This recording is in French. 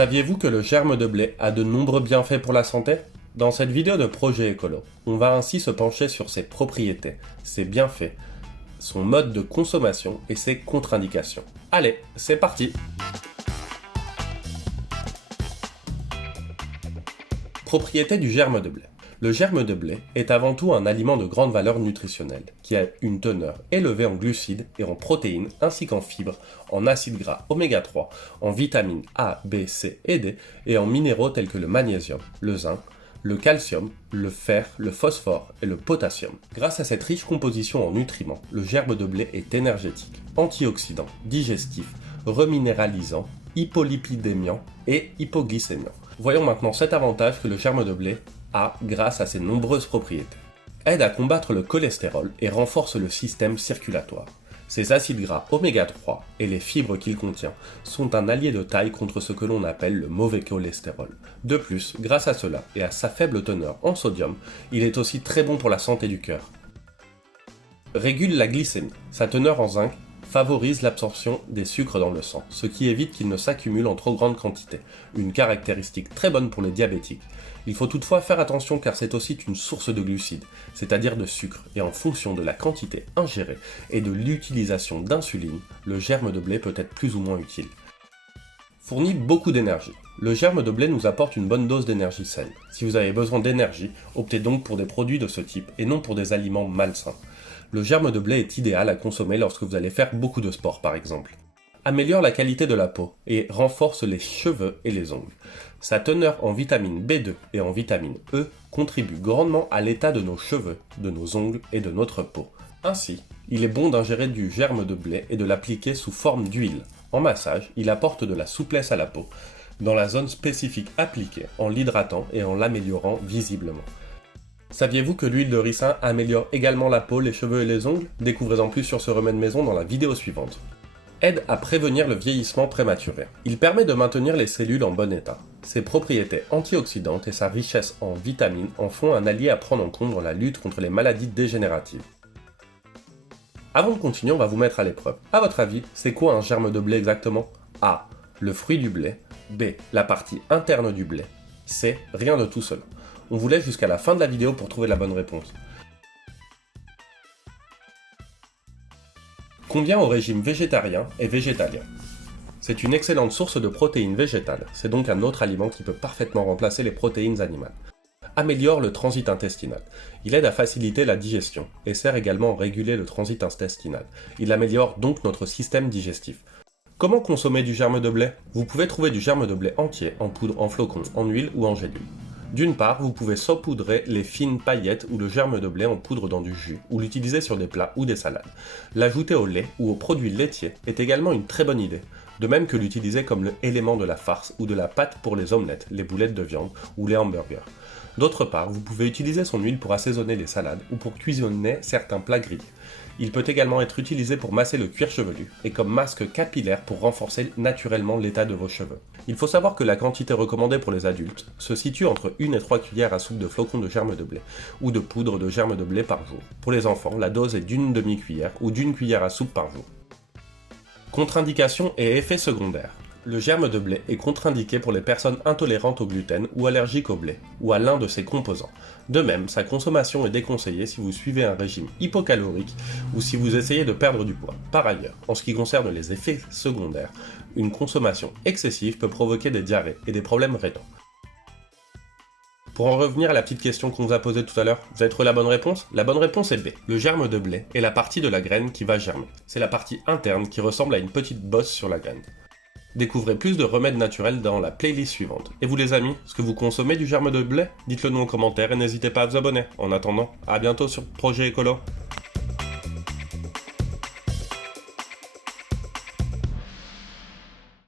Saviez-vous que le germe de blé a de nombreux bienfaits pour la santé? Dans cette vidéo de Projet Écolo, on va ainsi se pencher sur ses propriétés, ses bienfaits, son mode de consommation et ses contre-indications. Allez, c'est parti! Propriétés du germe de blé. Le germe de blé est avant tout un aliment de grande valeur nutritionnelle, qui a une teneur élevée en glucides et en protéines, ainsi qu'en fibres, en acides gras oméga 3, en vitamines A, B, C et D, et en minéraux tels que le magnésium, le zinc, le calcium, le fer, le phosphore et le potassium. Grâce à cette riche composition en nutriments, le germe de blé est énergétique, antioxydant, digestif, reminéralisant, hypolipidémiant et hypoglycémiant. Voyons maintenant 7 avantages que le germe de blé a grâce à ses nombreuses propriétés. Aide à combattre le cholestérol et renforce le système circulatoire. Ses acides gras oméga 3 et les fibres qu'il contient sont un allié de taille contre ce que l'on appelle le mauvais cholestérol. De plus, grâce à cela et à sa faible teneur en sodium, il est aussi très bon pour la santé du cœur. Régule la glycémie. Sa teneur en zinc favorise l'absorption des sucres dans le sang, ce qui évite qu'ils ne s'accumulent en trop grande quantité, une caractéristique très bonne pour les diabétiques. Il faut toutefois faire attention car c'est aussi une source de glucides, c'est-à-dire de sucre, et en fonction de la quantité ingérée et de l'utilisation d'insuline, le germe de blé peut être plus ou moins utile. Fournit beaucoup d'énergie. Le germe de blé nous apporte une bonne dose d'énergie saine. Si vous avez besoin d'énergie, optez donc pour des produits de ce type et non pour des aliments malsains. Le germe de blé est idéal à consommer lorsque vous allez faire beaucoup de sport par exemple. Améliore la qualité de la peau et renforce les cheveux et les ongles. Sa teneur en vitamine B2 et en vitamine E contribue grandement à l'état de nos cheveux, de nos ongles et de notre peau. Ainsi, il est bon d'ingérer du germe de blé et de l'appliquer sous forme d'huile. En massage, il apporte de la souplesse à la peau, dans la zone spécifique appliquée, en l'hydratant et en l'améliorant visiblement. Saviez-vous que l'huile de ricin améliore également la peau, les cheveux et les ongles? Découvrez-en plus sur ce remède maison dans la vidéo suivante. Aide à prévenir le vieillissement prématuré. Il permet de maintenir les cellules en bon état. Ses propriétés antioxydantes et sa richesse en vitamines en font un allié à prendre en compte dans la lutte contre les maladies dégénératives. Avant de continuer, on va vous mettre à l'épreuve. À votre avis, c'est quoi un germe de blé exactement? A. Le fruit du blé. B. La partie interne du blé. C. Rien de tout cela. On vous laisse jusqu'à la fin de la vidéo pour trouver la bonne réponse. Convient au régime végétarien et végétalien. C'est une excellente source de protéines végétales, c'est donc un autre aliment qui peut parfaitement remplacer les protéines animales. Améliore le transit intestinal. Il aide à faciliter la digestion et sert également à réguler le transit intestinal. Il améliore donc notre système digestif. Comment consommer du germe de blé? Vous pouvez trouver du germe de blé entier, en poudre, en flocons, en huile ou en gélule. D'une part, vous pouvez saupoudrer les fines paillettes ou le germe de blé en poudre dans du jus, ou l'utiliser sur des plats ou des salades. L'ajouter au lait ou aux produits laitiers est également une très bonne idée, de même que l'utiliser comme élément de la farce ou de la pâte pour les omelettes, les boulettes de viande ou les hamburgers. D'autre part, vous pouvez utiliser son huile pour assaisonner les salades ou pour cuisiner certains plats grillés. Il peut également être utilisé pour masser le cuir chevelu et comme masque capillaire pour renforcer naturellement l'état de vos cheveux. Il faut savoir que la quantité recommandée pour les adultes se situe entre 1 et 3 cuillères à soupe de flocons de germe de blé ou de poudre de germe de blé par jour. Pour les enfants, la dose est d'une demi-cuillère ou d'une cuillère à soupe par jour. Contre-indications et effets secondaires. Le germe de blé est contre-indiqué pour les personnes intolérantes au gluten ou allergiques au blé, ou à l'un de ses composants. De même, sa consommation est déconseillée si vous suivez un régime hypocalorique ou si vous essayez de perdre du poids. Par ailleurs, en ce qui concerne les effets secondaires, une consommation excessive peut provoquer des diarrhées et des problèmes rénaux. Pour en revenir à la petite question qu'on vous a posée tout à l'heure, vous avez trouvé la bonne réponse? La bonne réponse est B. Le germe de blé est la partie de la graine qui va germer. C'est la partie interne qui ressemble à une petite bosse sur la graine. Découvrez plus de remèdes naturels dans la playlist suivante. Et vous les amis, est-ce que vous consommez du germe de blé? Dites-le nous en commentaire et n'hésitez pas à vous abonner. En attendant, à bientôt sur Projet Écolo.